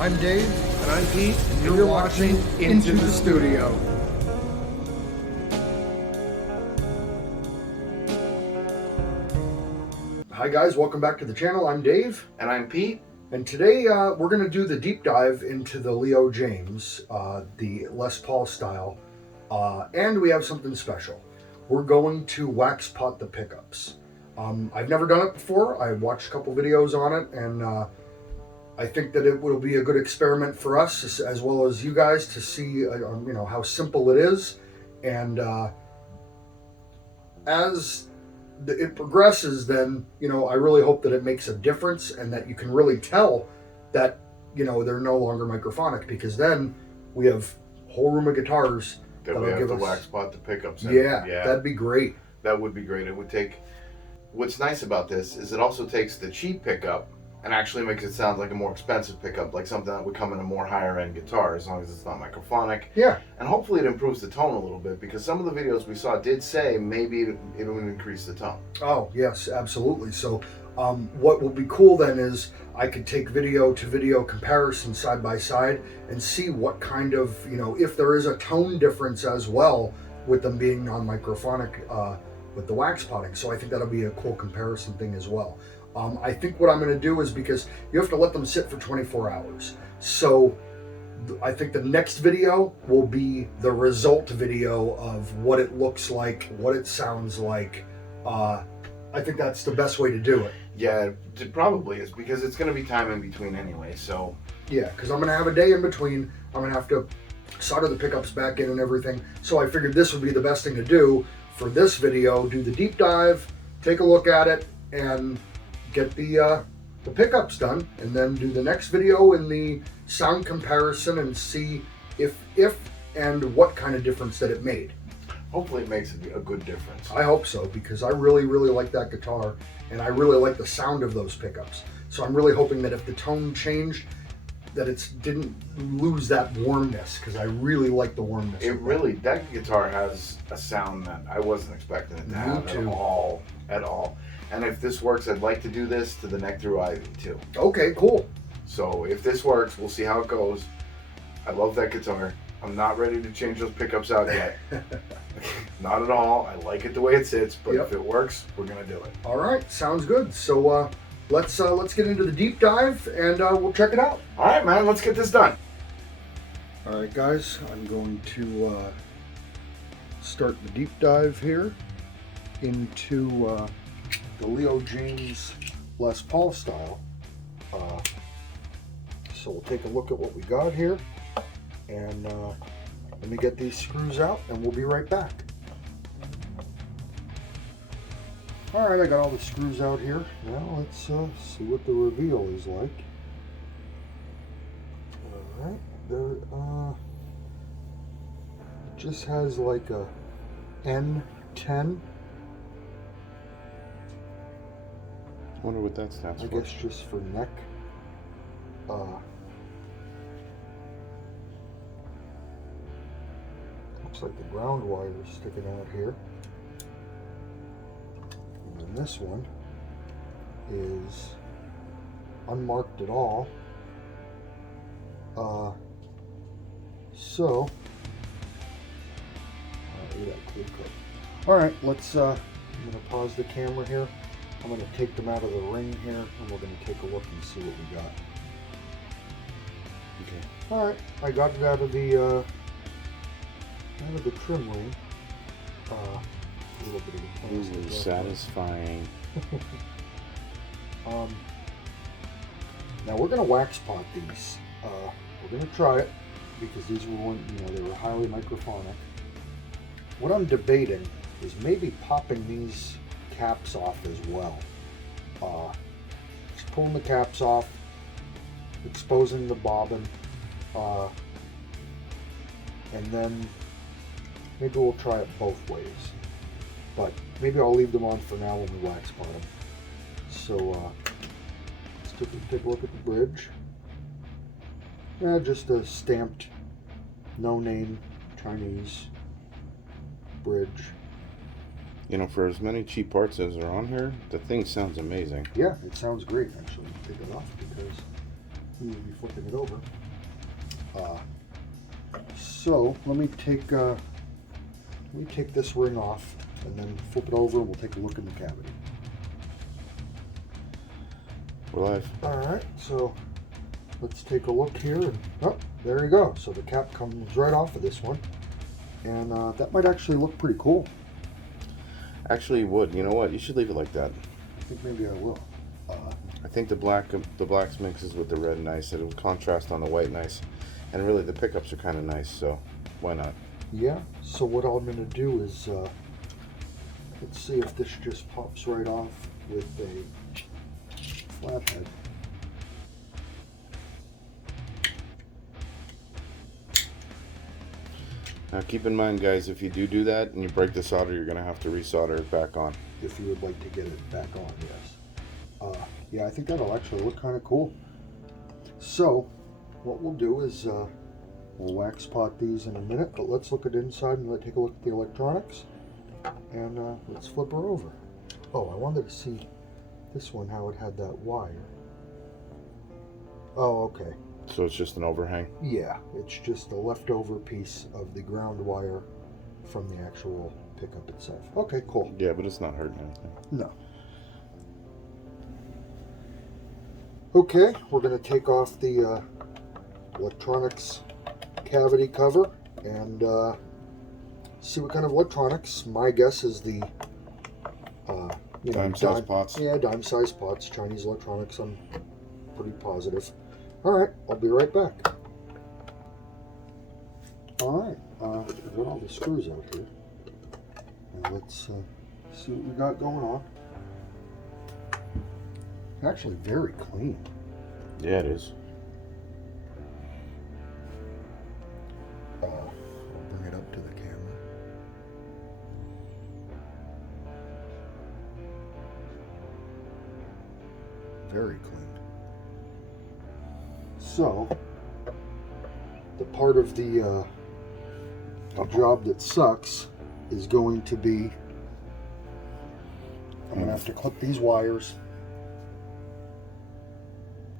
I'm Dave. And I'm Pete, And you're watching Into the Studio. Hi guys, welcome back to the channel. I'm Dave. And I'm Pete. And today we're going to do the deep dive into the Leo Jaymz, the Les Paul style. And we have something special. We're going to wax pot the pickups. I've never done it before. I watched a couple videos on it, and I think that it will be a good experiment for us as well as you guys to see, how simple it is. And as it progresses, then, I really hope that it makes a difference and that you can really tell that, they're no longer microphonic, because then we have a whole room of guitars that we have to wax pot the pickups in. Yeah, that'd be great. That would be great. It would take... What's nice about this is it also takes the cheap pickup and actually makes it sound like a more expensive pickup, like something that would come in a more higher end guitar, as long as it's not microphonic. Yeah. And hopefully it improves the tone a little bit, because some of the videos we saw did say maybe it would increase the tone. Oh, yes, absolutely. So what will be cool then is I could take video to video comparison side by side and see what kind of, if there is a tone difference as well with them being non-microphonic with the wax potting. So I think that'll be a cool comparison thing as well. I think what I'm going to do is, because you have to let them sit for 24 hours. So I think the next video will be the result video of what it looks like, what it sounds like. I think that's the best way to do it. Yeah, it probably is, because it's going to be time in between anyway, so... Yeah, because I'm going to have a day in between. I'm going to have to solder the pickups back in and everything. So I figured this would be the best thing to do for this video. Do the deep dive, take a look at it, and get the pickups done, and then do the next video in the sound comparison and see if and what kind of difference that it made. Hopefully it makes a good difference. I hope so, because I really, really like that guitar, and I really like the sound of those pickups. So I'm really hoping that if the tone changed, that it didn't lose that warmness, because I really like the warmness. That guitar has a sound that I wasn't expecting it to have at all. And if this works, I'd like to do this to the Neck Through Ivy too. Okay, cool. So if this works, we'll see how it goes. I love that guitar. I'm not ready to change those pickups out yet. Not at all. I like it the way it sits, but if it works, we're gonna do it. All right, sounds good. So let's get into the deep dive, and we'll check it out. All right, man, let's get this done. All right, guys, I'm going to start the deep dive here into the Leo Jaymz Les Paul style. So we'll take a look at what we got here, and let me get these screws out, and we'll be right back. All right, I got all the screws out here. Now let's see what the reveal is like. All right, there. It just has like a N10. I wonder what that stands for. I guess just for neck. Looks like the ground wire is sticking out here. And then this one is unmarked at all. So, all right, let's. I'm gonna pause the camera here. I'm going to take them out of the ring here, and we're going to take a look and see what we got. Okay. All right, I got it out of the trim ring. A little bit of the plastic. Ooh, satisfying. Now we're going to wax pot these. We're going to try it, because these were they were highly microphonic. What I'm debating is maybe popping these caps off as well. Just pulling the caps off, exposing the bobbin, and then maybe we'll try it both ways. But maybe I'll leave them on for now when we wax pot them. So let's take a look at the bridge. Yeah, just a stamped, no-name Chinese bridge. You know, for as many cheap parts as are on here, the thing sounds amazing. Yeah, it sounds great, actually. Take it off because we will be flipping it over. So let me take this ring off and then flip it over and we'll take a look in the cavity. We're live. Alright, so let's take a look here. And, oh, there you go. So the cap comes right off of this one. And that might actually look pretty cool. Actually, it would. You know what? You should leave it like that. I think maybe I will. I think the blacks mixes with the red nice. It'll contrast on the white nice. And really, the pickups are kind of nice, so why not? Yeah, so what I'm going to do is, let's see if this just pops right off with a flathead. Now keep in mind, guys, if you do that and you break the solder, you're going to have to resolder it back on. If you would like to get it back on, yes. Yeah, I think that'll actually look kind of cool. So, what we'll do is we'll wax pot these in a minute, but let's look at inside and take a look at the electronics. And let's flip her over. Oh, I wanted to see this one, how it had that wire. Oh, okay. So it's just an overhang? Yeah, it's just a leftover piece of the ground wire from the actual pickup itself. Okay, cool. Yeah, but it's not hurting anything. No. Okay, we're going to take off the electronics cavity cover and see what kind of electronics. My guess is the dime-sized pots. Yeah, dime-sized pots, Chinese electronics. I'm pretty positive. All right, I'll be right back. All right, I've got all the screws out here. And let's see what we got going on. Actually, very clean. Yeah, it is. I'll bring it up to the camera. Very clean. So, the part of the job that sucks is going to be, I'm going to have to clip these wires.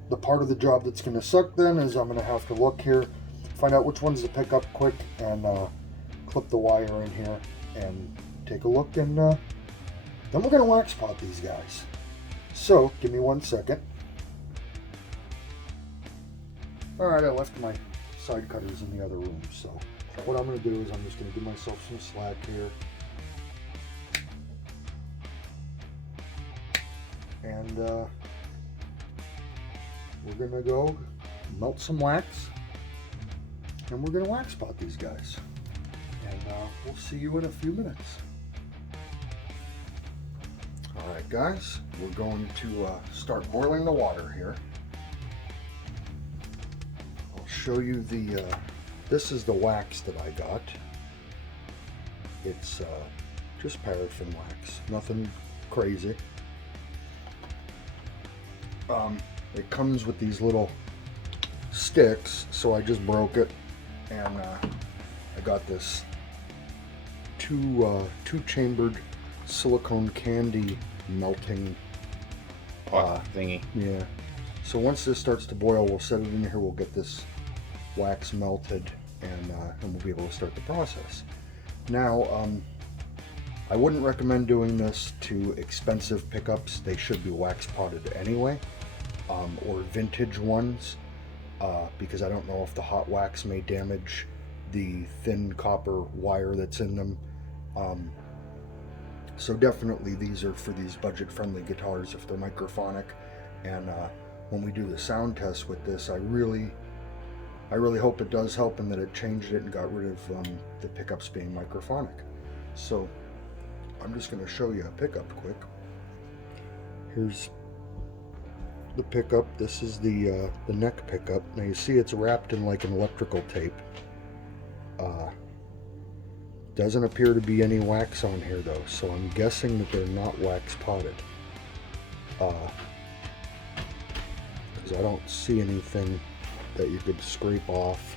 The part of the job that's going to suck then is I'm going to have to look here, find out which one's to pick up quick, and clip the wire in here and take a look, and then we're going to wax pot these guys. So, give me 1 second. Alright, I left my side cutters in the other room, so what I'm going to do is I'm just going to give myself some slack here. And we're going to go melt some wax, and we're going to wax pot these guys. And we'll see you in a few minutes. Alright guys, we're going to start boiling the water here. I'll show you the, this is the wax that I got. It's just paraffin wax, nothing crazy. It comes with these little sticks, so I just broke it, and I got this two chambered silicone candy melting thingy. Yeah. So once this starts to boil, we'll set it in here. We'll get this wax melted, and we'll be able to start the process. Now, I wouldn't recommend doing this to expensive pickups. They should be wax potted anyway, or vintage ones, because I don't know if the hot wax may damage the thin copper wire that's in them. So definitely these are for these budget-friendly guitars if they're microphonic. And when we do the sound test with this, I really hope it does help, and that it changed it and got rid of the pickups being microphonic. So I'm just going to show you a pickup quick. Here's the pickup. This is the neck pickup. Now you see it's wrapped in like an electrical tape. Doesn't appear to be any wax on here though, so I'm guessing that they're not wax potted. Because I don't see anything that you could scrape off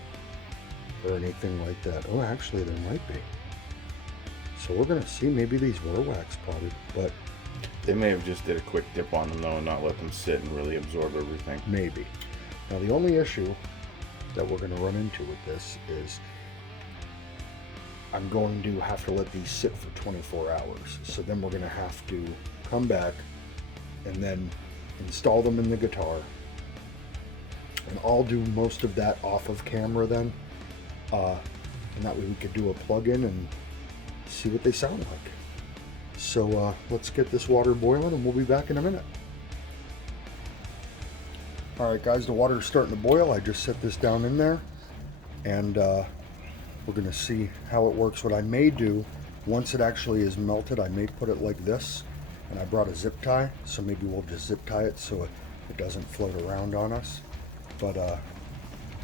or anything like that. Oh, actually there might be. So we're gonna see, maybe these were wax potted, but they may have just did a quick dip on them though and not let them sit and really absorb everything. Maybe. Now the only issue that we're going to run into with this is I'm going to have to let these sit for 24 hours. So then we're going to have to come back and then install them in the guitar. And I'll do most of that off of camera then. And that way we could do a plug-in and see what they sound like. So let's get this water boiling and we'll be back in a minute. Alright guys, the water is starting to boil. I just set this down in there and we're going to see how it works. What I may do, once it actually is melted, I may put it like this. And I brought a zip tie, so maybe we'll just zip tie it so it doesn't float around on us. But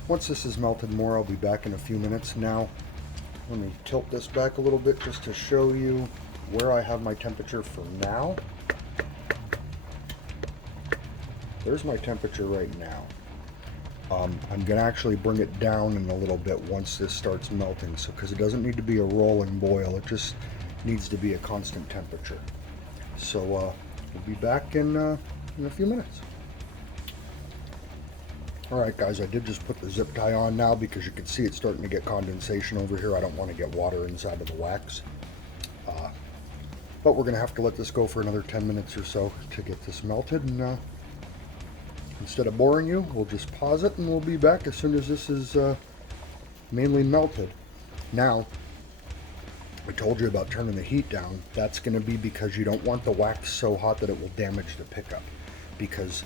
once this is melted more, I'll be back in a few minutes. Now, let me tilt this back a little bit just to show you where I have my temperature for now. There's my temperature right now. I'm gonna actually bring it down in a little bit once this starts melting, so because it doesn't need to be a rolling boil, it just needs to be a constant temperature. So we'll be back in a few minutes. Alright guys, I did just put the zip tie on now because you can see it's starting to get condensation over here. I don't want to get water inside of the wax. But we're going to have to let this go for another 10 minutes or so to get this melted. And instead of boring you, we'll just pause it and we'll be back as soon as this is mainly melted. Now, I told you about turning the heat down. That's going to be because you don't want the wax so hot that it will damage the pickup. Because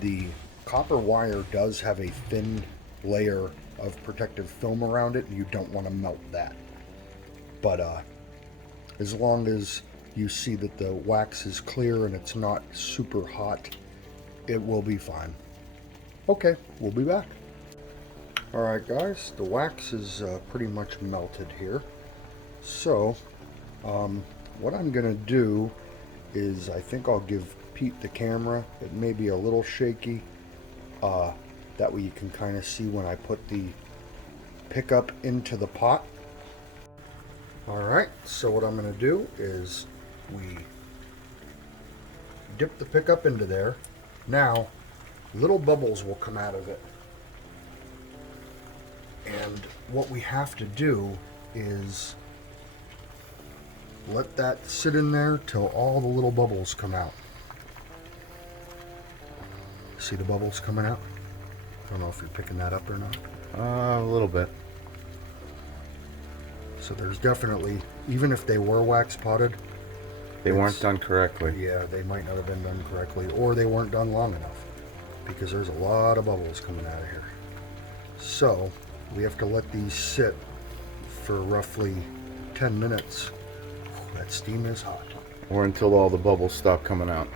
the copper wire does have a thin layer of protective film around it and you don't want to melt that. But as long as you see that the wax is clear and it's not super hot, it will be fine. Okay, we'll be back. Alright guys, the wax is pretty much melted here. So, what I'm going to do is I think I'll give Pete the camera. It may be a little shaky. That way you can kind of see when I put the pickup into the pot. Alright, so what I'm going to do is we dip the pickup into there. Now, little bubbles will come out of it. And what we have to do is let that sit in there till all the little bubbles come out. See the bubbles coming out? I don't know if you're picking that up or not. A little bit. So there's definitely, even if they were wax potted, They weren't done correctly. yeah, they might not have been done correctly, or they weren't done long enough, because there's a lot of bubbles coming out of here. So we have to let these sit for roughly 10 minutes. That steam is hot. Or until all the bubbles stop coming out.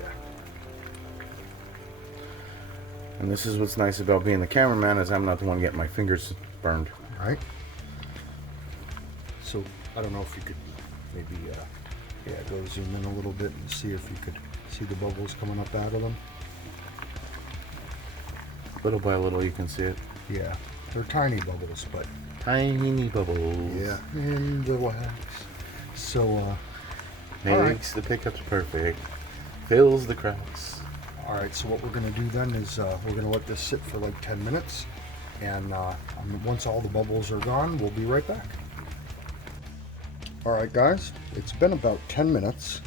Yeah. And this is what's nice about being the cameraman, is I'm not the one getting my fingers burned. Right? So I don't know if you could maybe yeah, go zoom in a little bit and see if you could see the bubbles coming up out of them. Little by little you can see it. Yeah, they're tiny bubbles, but Tiny bubbles. yeah, in the wax. So Makes the pickups perfect. Fills the cracks. all right, so what we're gonna do then is we're gonna let this sit for like 10 minutes, and once all the bubbles are gone, we'll be right back. All right, guys, it's been about 10 minutes.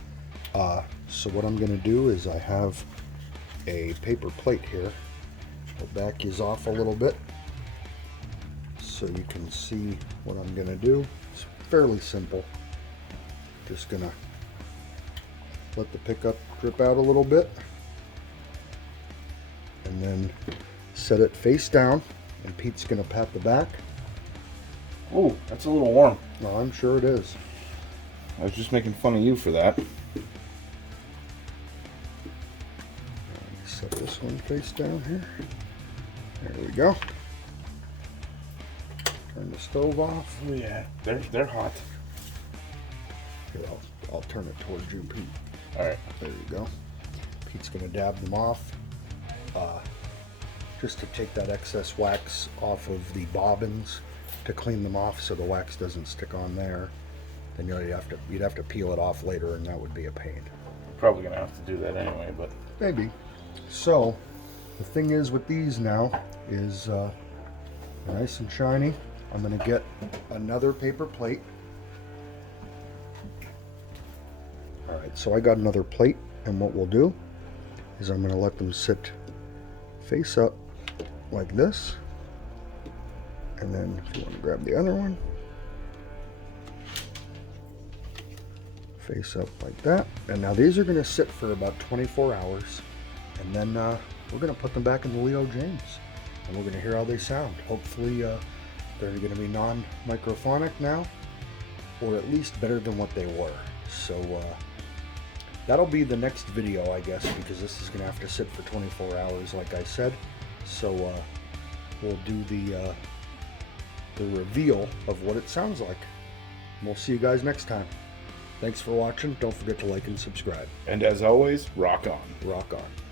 So what I'm gonna do is I have a paper plate here. I'll back these off a little bit so you can see what I'm gonna do. It's fairly simple. Just gonna let the pickup drip out a little bit and then set it face down, and Pete's gonna pat the back. Oh, that's a little warm. Well, I'm sure it is. I was just making fun of you for that. Set this one face down here. There we go. Turn the stove off. Oh yeah, they're hot. Here, I'll turn it towards you, Pete. All right. There you go. Pete's gonna dab them off, just to take that excess wax off of the bobbins, to clean them off so the wax doesn't stick on there. Then you'd have to peel it off later, and that would be a pain. Probably gonna have to do that anyway, but Maybe. So The thing is with these now is nice and shiny. I'm going to get another paper plate. Alright, so I got another plate, and what we'll do is I'm going to let them sit face up like this. And then if you want to grab the other one, face up like that. And now these are going to sit for about 24 hours. And then we're going to put them back in the Leo Jaymz. And we're going to hear how they sound. Hopefully they're going to be non-microphonic now, or at least better than what they were. So that'll be the next video, I guess, because this is going to have to sit for 24 hours, like I said. So we'll do the reveal of what it sounds like. And we'll see you guys next time. Thanks for watching. Don't forget to like and subscribe. And as always, rock on. Rock on.